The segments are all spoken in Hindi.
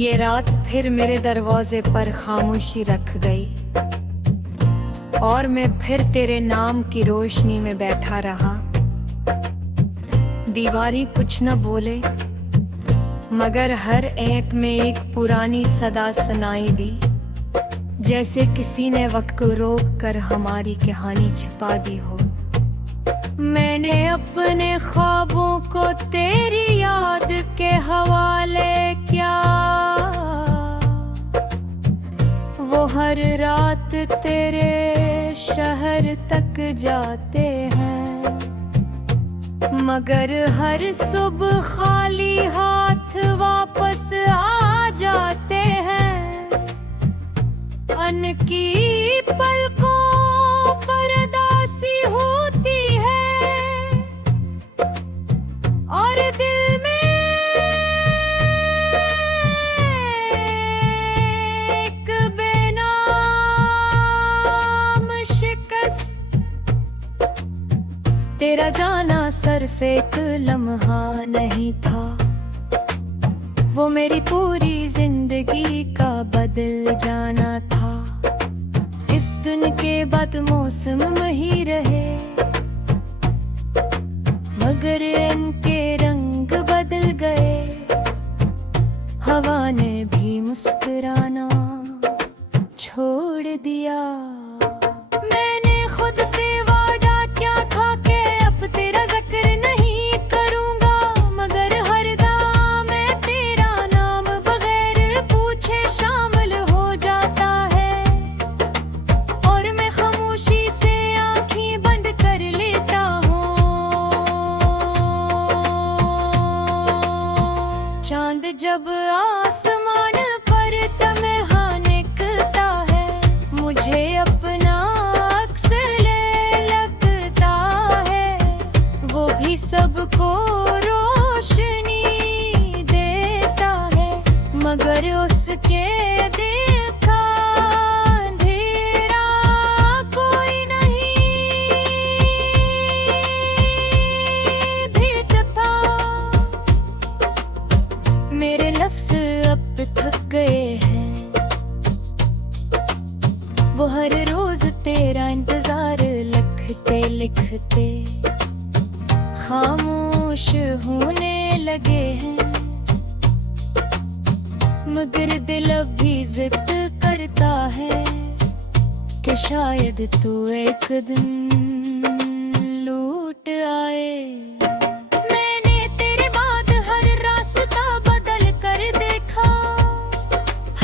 ये रात फिर मेरे दरवाजे पर खामोशी रख गई और मैं फिर तेरे नाम की रोशनी में बैठा रहा। दीवारी कुछ न बोले मगर हर एक में एक पुरानी सदा सुनाई दी, जैसे किसी ने वक्त को रोक कर हमारी कहानी छिपा दी हो। मैंने अपने ख्वाबों को तेरी याद के हवाले किया, वो हर रात तेरे शहर तक जाते हैं, मगर हर सुबह खाली हाथ वापस आ जाते हैं। अन की पलकों पर दासी होती है और दिल में एक बेनाम शिकस्त। तेरा जाना सिर्फ एक लम्हा नहीं था, वो मेरी पूरी जिंदगी का बदल जाना था। इस दिन के बाद मौसम ही रहे मगर इनके रंग बदल गए। हवा ने भी मुस्कुराना छोड़ दिया। मैंने खुद से वादा क्या था कि अब तेरा जिक्र नहीं करूंगा, मगर हर दम मैं तेरा नाम बगैर पूछे शामिल हो जाता है और मैं खामोशी से आंखें बंद कर लेता हूँ। चांद जब आसमान पर तन्हा निकलता है, मुझे अपना अक्स ले लगता है। वो भी सबको रोशनी देता है, मगर उसके दिल का अंधेरा कोई नहीं भीगता। मेरे लफ्ज़ अब थक गए हैं, वो हर रोज तेरा इंतजार लिखते लिखते खामोश होने लगे हैं। मगर दिल अब भी जिद करता है कि शायद तू एक दिन लौट आए। मैंने तेरे बाद हर रास्ता बदल कर देखा,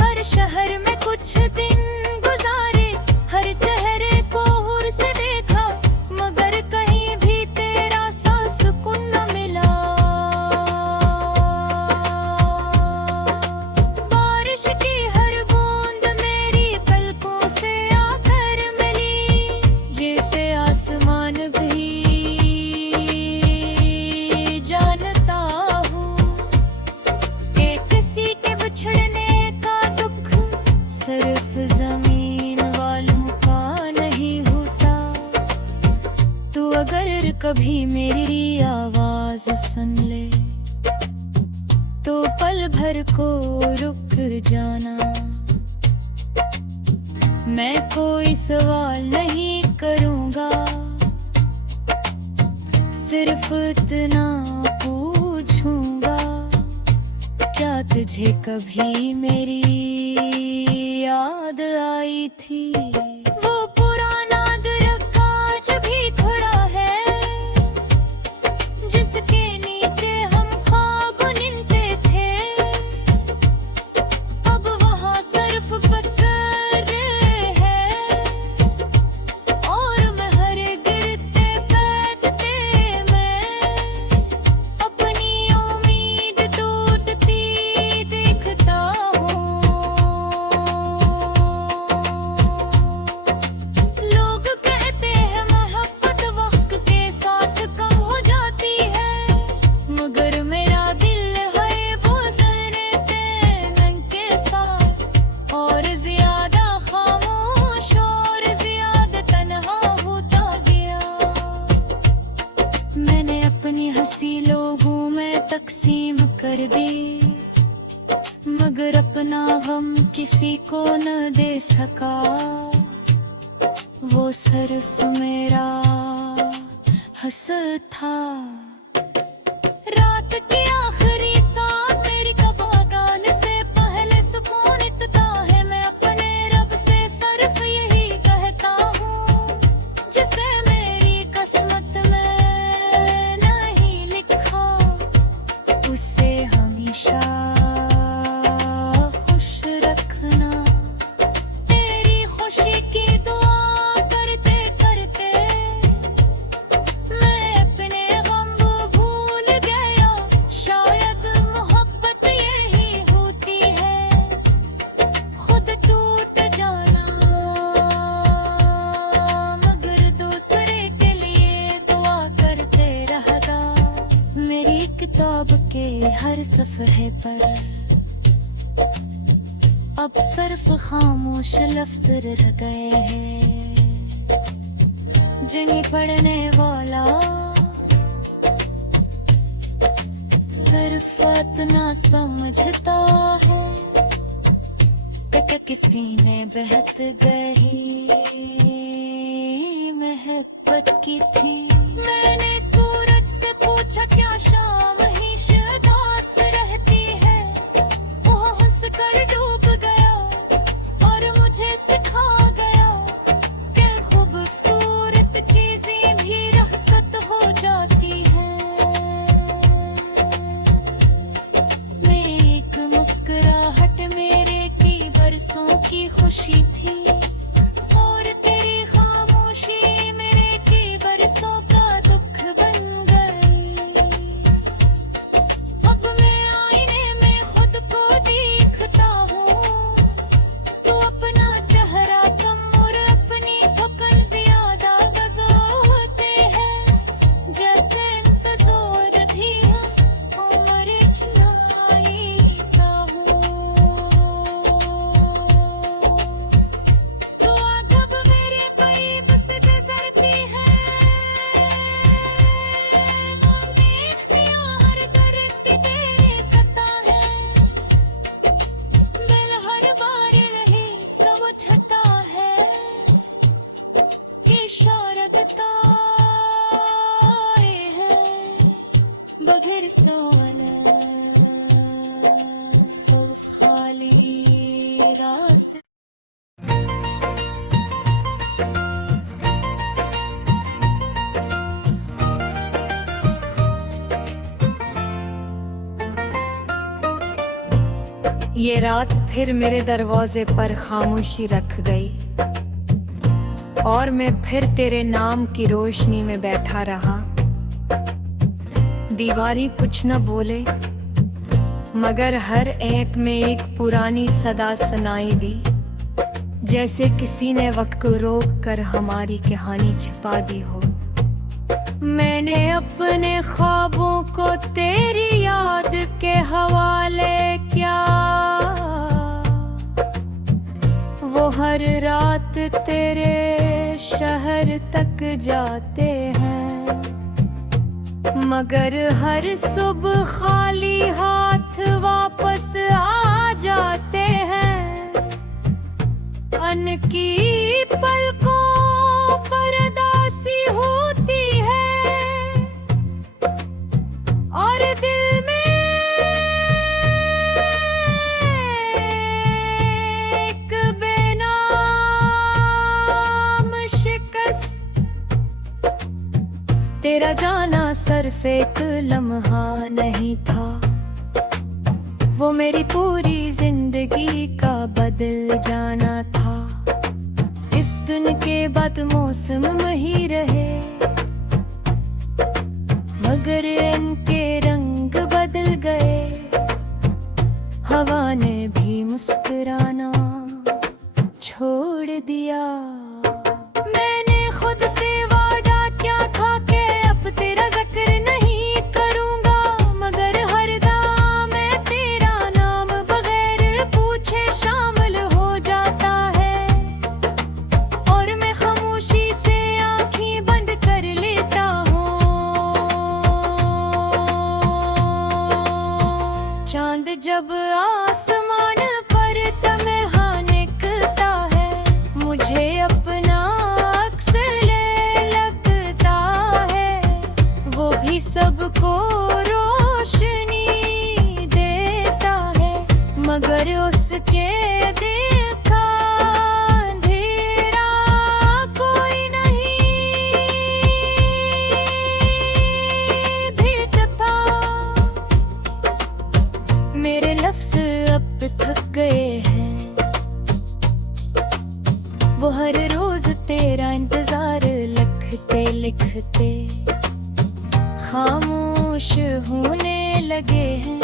हर शहर में कुछ दिन गुजारे, हर चेहरे को हुर से देखा, मगर कहीं भी तेरा सा सुकून न मिला। बारिश की हर बूंद मेरी पलकों से आकर मिली, जैसे आसमान भी जानता हूँ कि किसी के बिछड़ने का दुख सिर्फ जमीन वालों का नहीं होता। तू अगर कभी मेरी आवाज सुन ले तो पल भर को रुक जाना। मैं कोई सवाल नहीं करूँगा, सिर्फ इतना पूछूंगा, क्या तुझे कभी मेरी याद आई थी? वो पुराना दरख्त आज भी खड़ा है, जिसके नीचे हम ख्वाब बुनते थे। अब वहाँ सिर्फ पत्थर है और मैं हर गिरते पैदते में अपनी उम्मीद टूटती देखता हूँ। लोग कहते हैं मोहब्बत वक्त के साथ कम हो जाती है, मगर मेरा दिल है वो ज़रते नंग के साथ और ज्यादा खामोश और ज्यादा तन्हा होता गया। मैंने अपनी हंसी लोगों में तकसीम कर दी, मगर अपना गम किसी को न दे सका। वो सिर्फ मेरा हंस था। रात की आखिरी सांस मेरी कबागान से पहले सुकून इतना है। मैं अपने रब से सिर्फ यही कहता हूँ, जिसे मेरी किस्मत में नहीं लिखा, उसे हमेशा खुश रखना। तेरी खुशी की दुआ करते करते मैं अपने गम भूल गया। शायद मोहब्बत यही होती है, खुद टूट जाना मगर दूसरे के लिए दुआ करते रहना। मेरी किताब के हर सफ़हे पर अब सिर्फ खामोश लफ्ज़ रह गए हैं, जिन्हें पढ़ने वाला सिर्फ इतना समझता है कि किसी ने बहत गई मोहब्बत की थी। मैंने सूरज से पूछा क्या शाम ही उदास रहती है, वो हंस कर डूब गया और मुझे सिखा गया कि खूबसूरत चीजें भी रहसत हो जाती हैं। मेरी एक मुस्कुराहट मेरे की बरसों की खुशी थी, और तेरी खामोशी मेरे की बरसों का दुख बन गई। अब मैं आईने में खुद को देखता हूँ, तो अपना चेहरा कम और अपनी थकन ज्यादा गजोते हैं। जैसे इंतज़ार थी उम्र चुनाई का हूँ, तो कब मेरे करीब से गुजरती है। मियाँ हर दरख्त तेरे कता है, दिल हर बार यही समझता है। इशारत ताए हैं बगैर सवाल, सिर्फ खाली रास्ते। ये रात फिर मेरे दरवाजे पर खामोशी रख गई, और मैं फिर तेरे नाम की रोशनी में बैठा रहा। दीवारी कुछ न बोले, मगर हर एक में एक पुरानी सदा सुनाई दी, जैसे किसी ने वक्त को रोक कर हमारी कहानी छिपा दी हो। मैंने अपने ख्वाबों को तेरी याद के हवाले किया, वो हर रात तेरे शहर तक जाते हैं, मगर हर सुबह खाली हाथ वापस आ जाते हैं। अन की पलकों पर दासी होती है, और दिल में एक बेनाम शिकस्त। तेरा जाना सिर्फ एक लम्हा नहीं था, वो मेरी पूरी जिंदगी का बदल जाना था। इस दिन के बाद मौसम वही रहे, मगर इनके रंग बदल गए। हवा ने भी मुस्कुराना छोड़ दिया। मैंने खुद से वादा किया था कि अब तेरा जिक्र नहीं करूंगा, मगर हर दम मैं तेरा नाम बगैर पूछे शामिल हो जाता है, और मैं खामोशी से आंखें बंद कर लेता हूँ। चांद जब आसमां वो हर रोज तेरा इंतजार लिखते लिखते खामोश होने लगे हैं।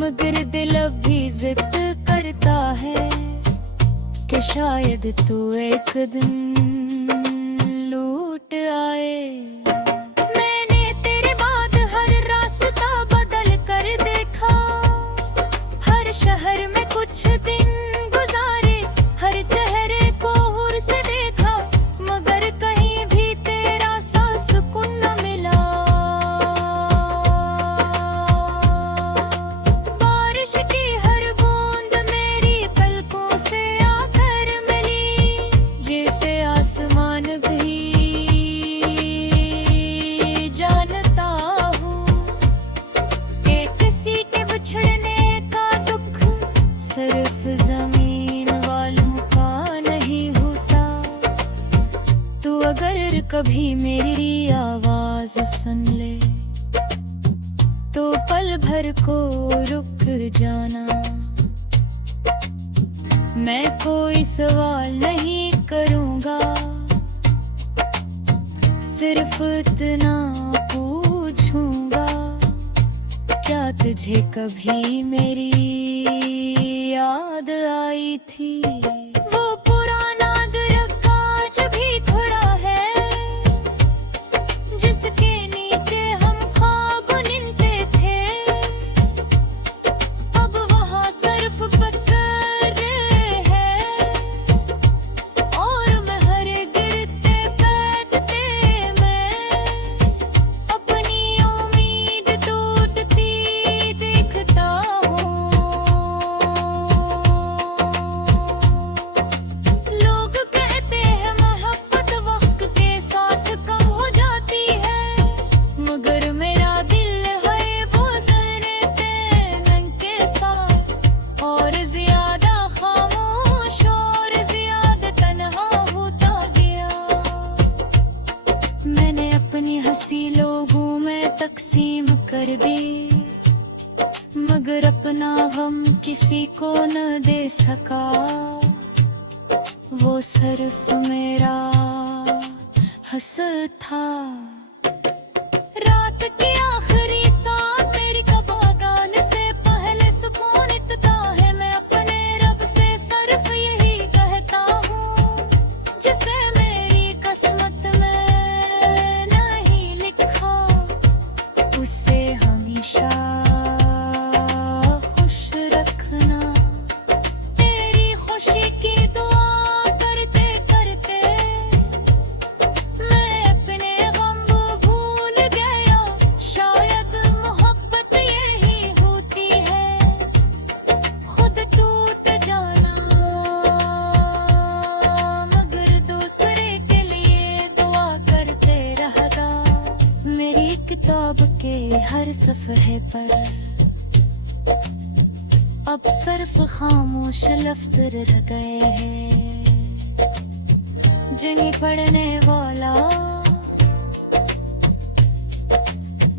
मगर दिल अब भी जिद करता है कि शायद तू एक दिन लूट आए। मैंने तेरे बाद हर रास्ता बदल कर देखा, हर शहर में कुछ दिन गुजारे, हर चेहरे को हुर से देखा, मगर कहीं भी तेरा सा सुकून न मिला। बारिश की हर बूंद मेरी पलकों से आकर मिली, जैसे आसमान भी जानता हूँ कि किसी के बिछड़ने का दुख सिर्फ जमीन वालों का नहीं होता। तू अगर कभी मेरी आवाज सुन ले तो पल भर को रुक जाना। मैं कोई सवाल नहीं करूँगा, सिर्फ इतना पूछूंगा, क्या तुझे कभी मेरी याद आई थी? वो पुराना दरख्त आज भी खड़ा है, जिसके नीचे हम ख्वाब निनते थे। अब वहाँ सिर्फ पत्थर है और मैं हर गिरते बैठते मैं अपनी उम्मीद टूटती देखता हूँ। लोग कहते हैं मोहब्बत वक्त के साथ कम हो जाती है, मगर मेरा दिल है वो सनते नंग के साथ, और ज्यादा खामोश और ज्यादा तन्हा होता गया। मैंने अपनी हंसी लोगों में तकसीम कर दी, मगर अपना गम किसी को न दे सका। वो सिर्फ मेरा हंस था। रात की आखिरी सांस मेरी कबागान से पहले सुकून इतना है, मैं अपने रब से सिर्फ यही कहता हूँ, जिसे मेरी किस्मत में नहीं लिखा, उसे हमेशा खुश रखना। तेरी खुशी की दुआ करते करते मैं अपने गम भूल गया। शायद मोहब्बत यही होती है, खुद टूट जाना, मगर दूसरे के लिए दुआ करते रहता। मेरी किताब के हर सफ़हे पर अब सिर्फ खामोश लफ्ज़ रह गए हैं, जिन्हें पढ़ने वाला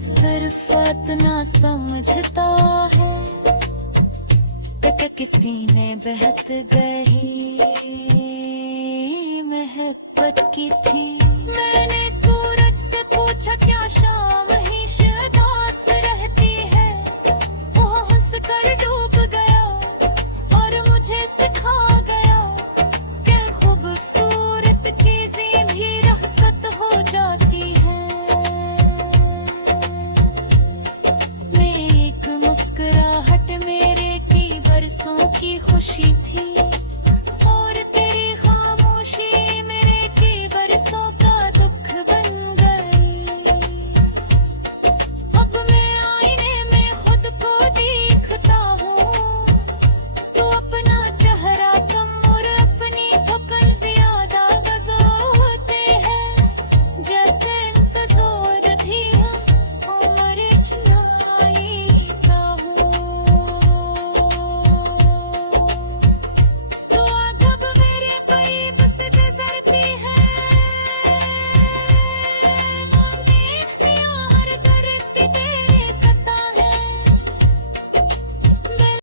सिर्फ इतना समझता है कि किसी ने बहत गई मोहब्बत की थी। मैंने सूरज से पूछा क्या शाम ही उदास रहती है, वो हंस कर डूब गया और मुझे सिखा गया कि खूबसूरत चीजें भी रहसत हो जाती हैं। मैं एक मुस्कुराहट मेरे की बरसों की खुशी थी।